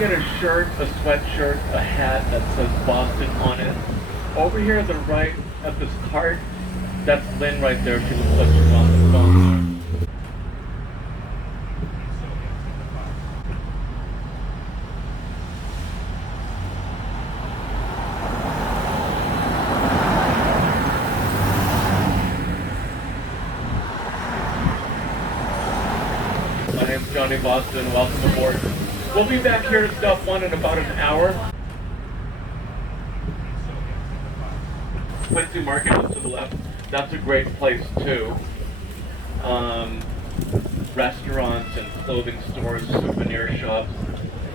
get a shirt, a sweatshirt, a hat that says Boston on it. Over here at the right, at this cart, that's Lynn right there. She looks like she's on the phone. My name's Johnny Boston. Welcome aboard. We'll be back here at Stop 1 in about an hour. Quincy Market is to the left. That's a great place too. Restaurants and clothing stores, souvenir shops.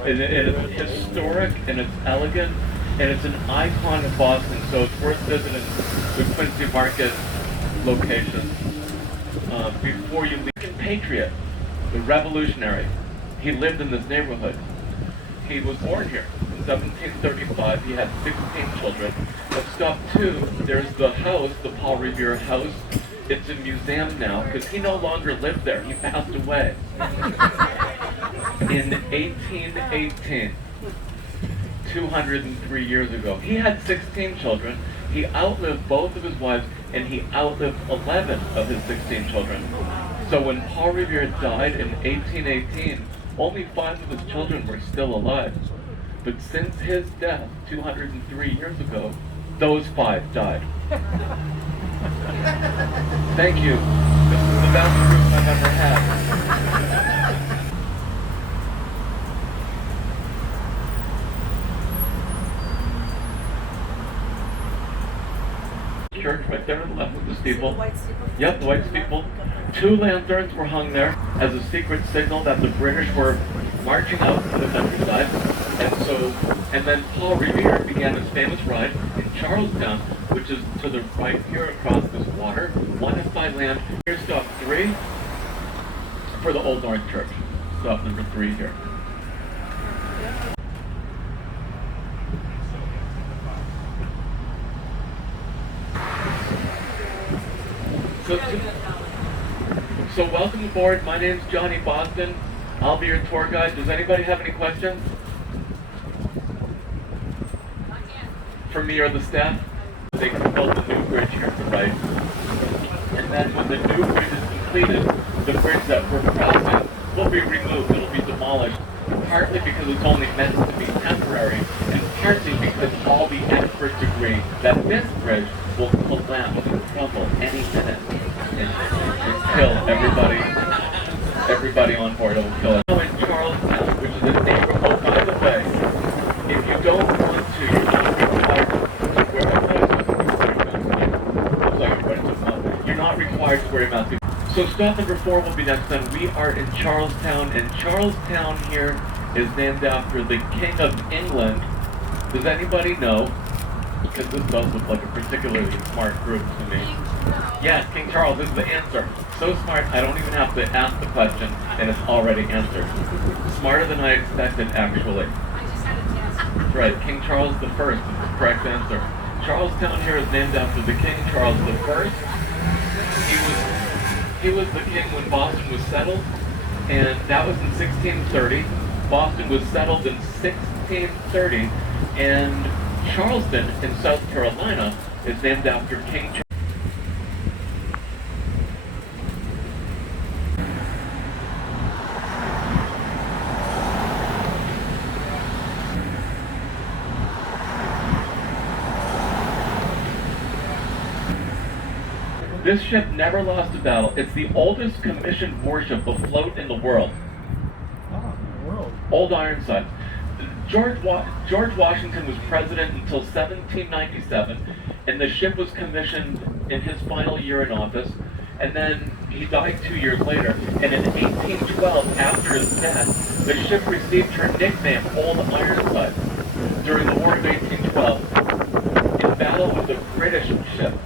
It is historic and it's elegant and it's an icon of Boston, so it's worth visiting the Quincy Market location. Before you leave, Patriot, the revolutionary, he lived in this neighborhood. He was born here in 1735. He had 16 children. At stop 2, there's the house, the Paul Revere house. It's a museum now because he no longer lived there. He passed away in 1818, 203 years ago. He had 16 children. He outlived both of his wives, and he outlived 11 of his 16 children. So when Paul Revere died in 1818, only 5 of his children were still alive. But since his death 203 years ago, those 5 died. Thank you. This is the best group I've ever had. Church right there on the left of the steeple. The white steeple? Yep, the white steeple. 2 lanterns were hung there as a secret signal that the British were marching out to the countryside. And then Paul Revere began his famous ride in Charlestown, which is to the right here across this water, 1 and by land. Here's stop 3 for the Old North Church. Stop number 3 here. So welcome aboard. My name's Johnny Boston. I'll be your tour guide. Does anybody have any questions? For me or the staff? They can build the new bridge here to the right. And then when the new bridge is completed, the bridge that we're crossing will be removed. It'll be demolished. Partly because it's only meant to be temporary, and partly because all the experts agree that this bridge will collapse and crumble any minute and kill everybody on board. It will kill it. Now in Charlestown, which is a neighborhood, by the way, if you don't want to, you're not required to wear a mask. You're not required to wear a mask. So stop number 4 will be next time. We are in Charlestown, and Charlestown here is named after the King of England. Does anybody know? Because this does look like a particularly smart group to me. Yes, King Charles is the answer. So smart, I don't even have to ask the question, and it's already answered. Smarter than I expected, actually. I just had a test. That's right, King Charles I is the correct answer. Charlestown here is named after the King Charles I. He was the king when Boston was settled, and that was in 1630. Boston was settled in 1630, and Charleston in South Carolina is named after King Charles. This ship never lost a battle. It's the oldest commissioned warship afloat in the world. Oh, in the world. Old Ironsides. George Washington was president until 1797, and the ship was commissioned in his final year in office, and then he died 2 years later, and in 1812, after his death, the ship received her nickname, Old Ironsides. During the War of 1812, in battle with the British ship,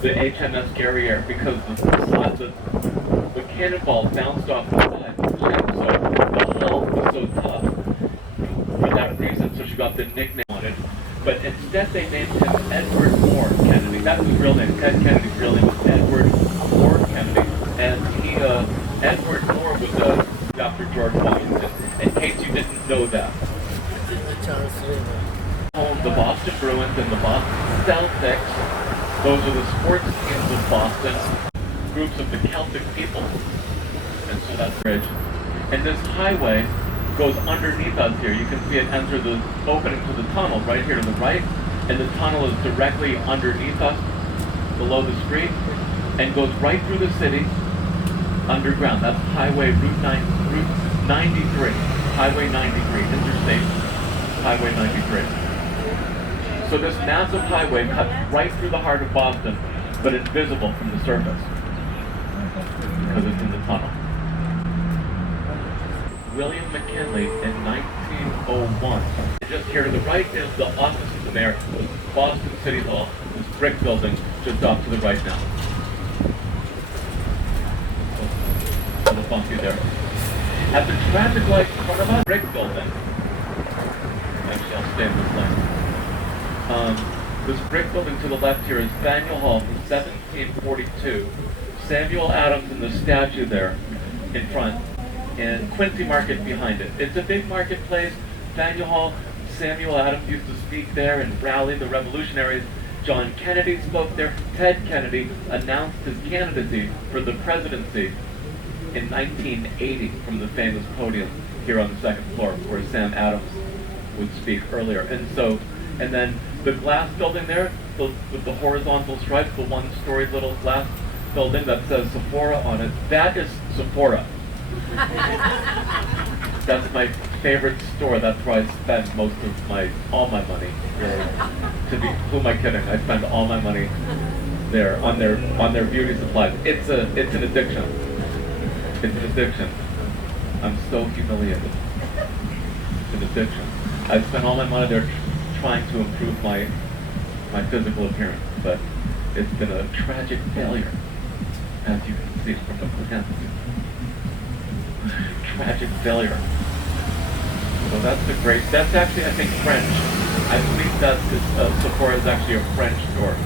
the HMS Guerriere, because the cannonballs bounced off the side of the ship, so the hull was so tough for that reason, so she got the nickname on it. But instead they named him Edward Moore Kennedy. That was his real name. Ted Kennedy's real name was Edward Moore Kennedy. And Edward Moore was after George Washington, in case you didn't know that. Home, the Boston Bruins and the Boston Celtics. Those are the sports teams of Boston. Groups of the Celtic people. And so that's bridge. And this highway goes underneath us here. You can see it enter the opening to the tunnel right here to the right. And the tunnel is directly underneath us, below the street, and goes right through the city underground. That's Route 93. Highway 93, Interstate Highway 93. So this massive highway cuts right through the heart of Boston, but it's visible from the surface because it's in the tunnel. William McKinley in 1901. Just here to the right is the office of the mayor, Boston City Hall, this brick building just off to the right now. A little funky there. At the traffic light in front of us, brick building. Actually, I'll stay in this lane. This brick building to the left here is Faneuil Hall from 1742. Samuel Adams and the statue there in front, and Quincy Market behind it. It's a big marketplace. Faneuil Hall, Samuel Adams used to speak there and rally the revolutionaries. John Kennedy spoke there. Ted Kennedy announced his candidacy for the presidency in 1980 from the famous podium here on the second floor where Sam Adams would speak earlier. And then the glass building there with the horizontal stripes, the one-story little glass building that says Sephora on it, that is Sephora. That's my favorite store. That's where I spend most of all my money. Who am I kidding? I spend all my money there on their beauty supplies. It's an addiction. It's an addiction. I'm so humiliated. It's an addiction. I spend all my money there trying to improve my physical appearance, but it's been a tragic failure, as you can see from the plans. Tragic failure. So that's actually, I think, French. I believe that Sephora is actually a French store.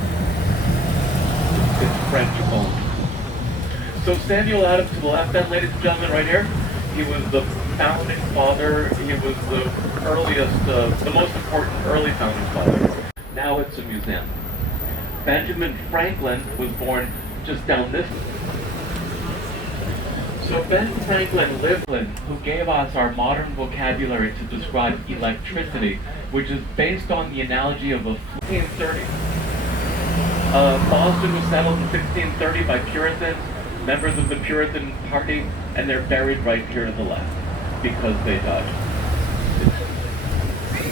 It's French owned. So Samuel Adams to the left then, ladies and gentlemen, right here, he was the founding father. He was the earliest, the most important early founding father. Now it's a museum. Benjamin Franklin was born just down this. So Ben Franklin lived, who gave us our modern vocabulary to describe electricity, which is based on the analogy of a 1530. Boston was settled in 1630 by Puritans, members of the Puritan Party, and they're buried right here to the left because they died.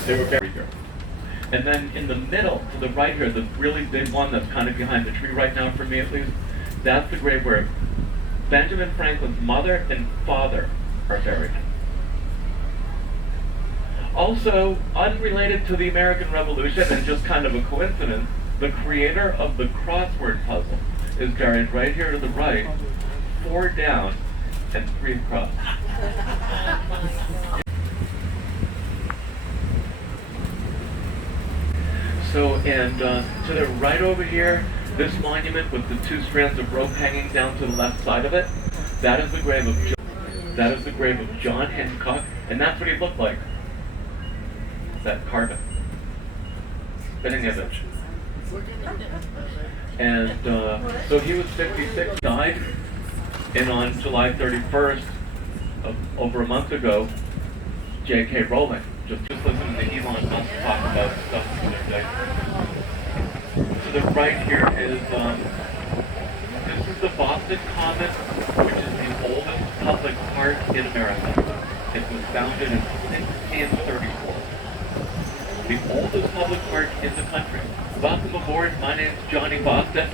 They were buried here. And then in the middle, to the right here, the really big one that's kind of behind the tree right now for me at least, that's the grave where Benjamin Franklin's mother and father are buried. Also, unrelated to the American Revolution and just kind of a coincidence, the creator of the crossword puzzle is buried right here to the right, 4 down and 3 across. So, and to the right over here, this monument with the 2 strands of rope hanging down to the left side of it, that is the grave of John Hancock, and that's what he looked like. That carving. Spinning image. And so he was 56, died, and on July 31st, over a month ago, J.K. Rowling, just listening to Elon Musk talk about stuff the other day. To the right here is, this is the Boston Common, which is the oldest public park in America. It was founded in 1634. The oldest public park in the country. Welcome aboard. My name's Johnny Boston.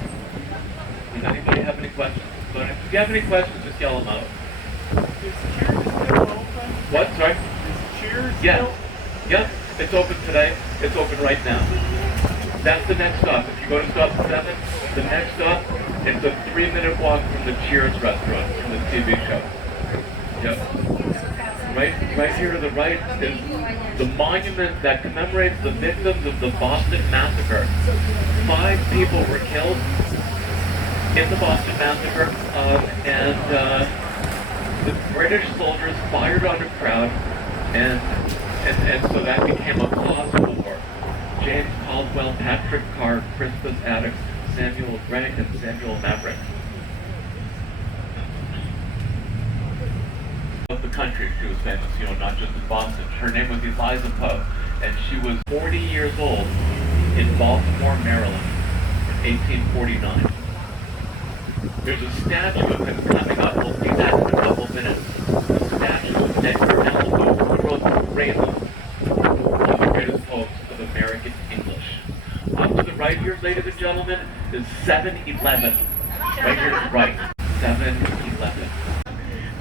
Does anybody have any questions? So if you have any questions, just yell them out. Is Cheers still open? What? Sorry? Is Cheers Yes. still? Yep. It's open today. It's open right now. That's the next stop. If you go to stop 7, the next stop, it's a 3-minute walk from the Cheers restaurant, from the TV show. Yep. Right here to the right is the monument that commemorates the victims of the Boston Massacre. 5 people were killed in the Boston Massacre, and the British soldiers fired on a crowd and And so that became a cause for war. James Caldwell, Patrick Carr, Crispus Attucks, Samuel Grank, and Samuel Maverick. Of the country, she was famous, not just in Boston. Her name was Eliza Poe, and she was 40 years old in Baltimore, Maryland, in 1849. There's a statue of him coming up. We'll see that in a couple minutes. A statue of Edgar Allan Poe, who wrote Raven, one of the greatest poets of American English. Off to the right here, ladies and gentlemen, is 7-Eleven. Right here to the right, 7-Eleven.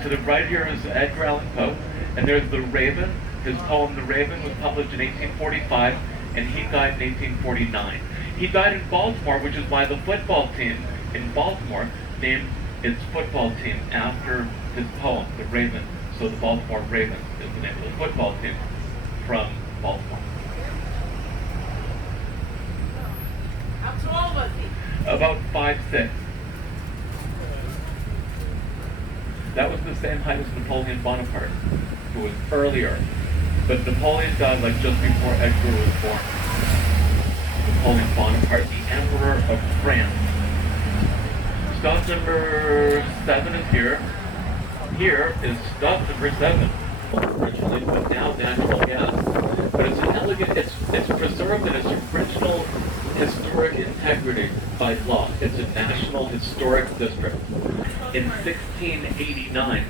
To the right here is Edgar Allan Poe, and there's The Raven. His poem, The Raven, was published in 1845, and he died in 1849. He died in Baltimore, which is why the football team in Baltimore named its football team after his poem, The Raven. So the Baltimore Ravens is the name of the football team from Baltimore. How tall was he? About 5'6". That was the same height as Napoleon Bonaparte, who was earlier. But Napoleon died like just before Edgar was born. Napoleon Bonaparte, the Emperor of France. Stop number 7 is here. Here is stop number 7. Originally, but now natural gas. But it's an elegant, it's preserved in its original historic integrity by law. It's a National Historic District. In 1689,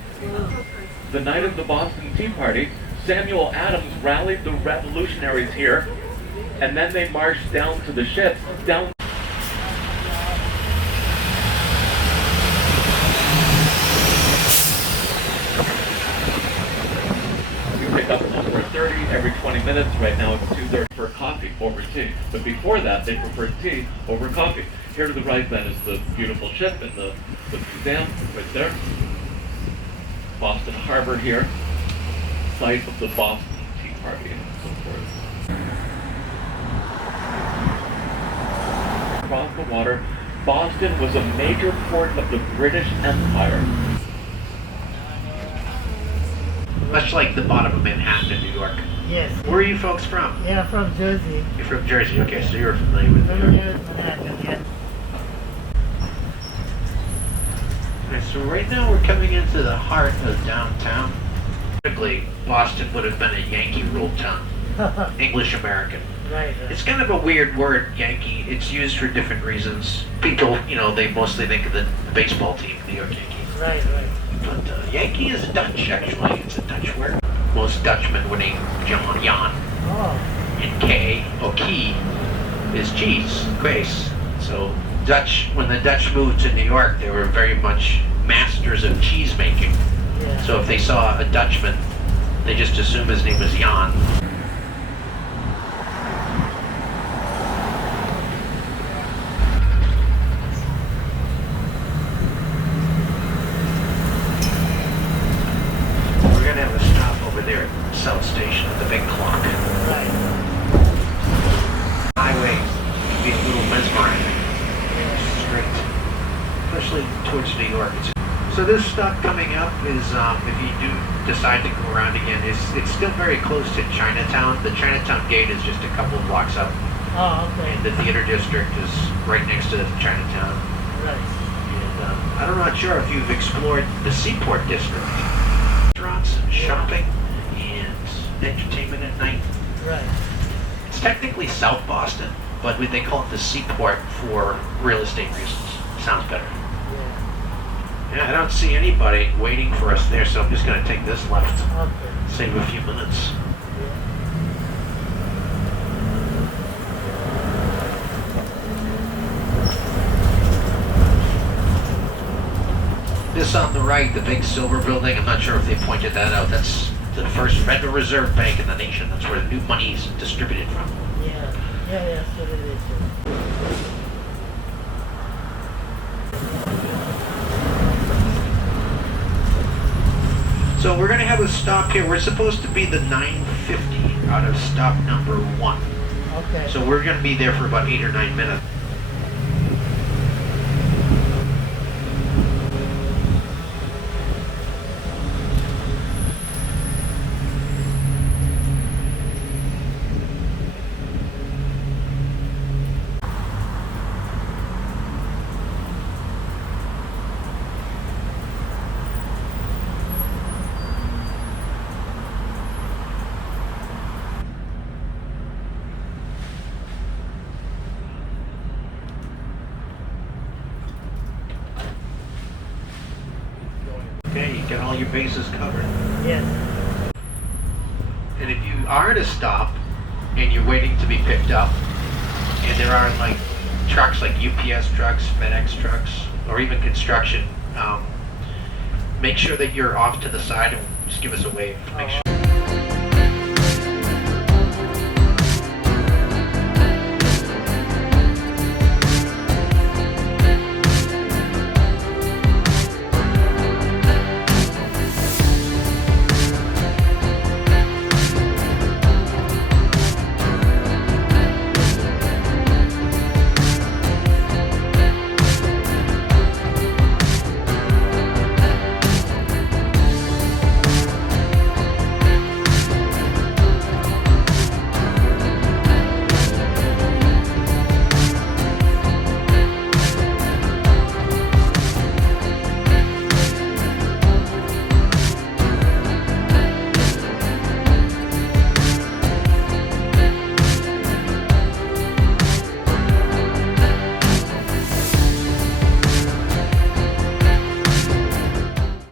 the night of the Boston Tea Party, Samuel Adams rallied the revolutionaries here, and then they marched down to the ships, down. We pick up over 30 every 20 minutes. Right now it's 2:30 for coffee over tea. But before that, they preferred tea over coffee. Here to the right then is the beautiful ship and the museum right there. Boston Harbor here, site of the Boston Tea Party and so forth. Across the water, Boston was a major port of the British Empire. Much like the bottom of Manhattan in New York. Yes. Where are you folks from? Yeah, from Jersey. You're from Jersey, okay, so you're familiar with From New York. here in Manhattan, yeah. Alright, so right now we're coming into the heart of downtown. Typically, Boston would have been a Yankee-ruled town. English American. Right. It's kind of a weird word, Yankee. It's used for different reasons. People, they mostly think of the baseball team, New York Yankees. Right. But Yankee is Dutch, actually. It's a Dutch word. Most Dutchmen would name John Jan. Oh. And K, or key, is cheese, Grace. So Dutch, when the Dutch moved to New York, they were very much masters of cheese making. Yeah. So if they saw a Dutchman, they just assume his name was Jan. We're gonna have a stop over there at South Station at the big clock. Right. Highway can be a little mesmerizing. Straight, especially towards New York. So this stop coming up is, if you do decide to go around again, it's still very close to Chinatown. The Chinatown gate is just a couple of blocks up, Oh, okay. and the theater district is right next to Chinatown. Right. And I'm not sure if you've explored the Seaport district. Restaurants, shopping, and entertainment at night. Right. It's technically South Boston, but they call it the Seaport for real estate reasons. Sounds better. Yeah. Yeah, I don't see anybody waiting for us there, so I'm just going to take this left. Okay. Save a few minutes. This on the right, the big silver building, I'm not sure if they pointed that out. That's the first Federal Reserve Bank in the nation. That's where the new money is distributed from. Yeah. That's what it is. So we're going to have a stop here. We're supposed to be the 950 out of stop number 1. Okay. So we're going to be there for about 8 or 9 minutes. Get all your bases covered. Yes. And if you are at a stop and you're waiting to be picked up, and there are like trucks like UPS trucks, FedEx trucks, or even construction, make sure that you're off to the side and just give us a wave. Make sure.